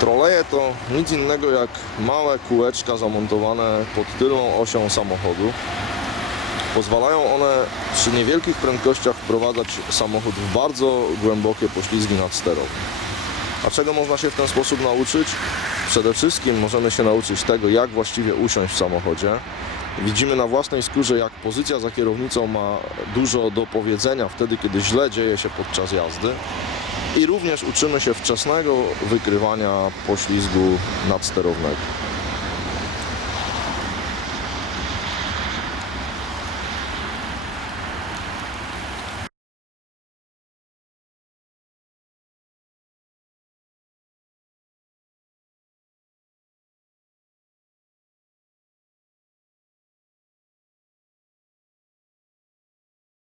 Troleje to nic innego jak małe kółeczka zamontowane pod tylną osią samochodu. Pozwalają one przy niewielkich prędkościach wprowadzać samochód w bardzo głębokie poślizgi nadsterowe. A czego można się w ten sposób nauczyć? Przede wszystkim możemy się nauczyć tego, jak właściwie usiąść w samochodzie. Widzimy na własnej skórze, jak pozycja za kierownicą ma dużo do powiedzenia wtedy, kiedy źle dzieje się podczas jazdy. I również uczymy się wczesnego wykrywania poślizgu nadsterownego.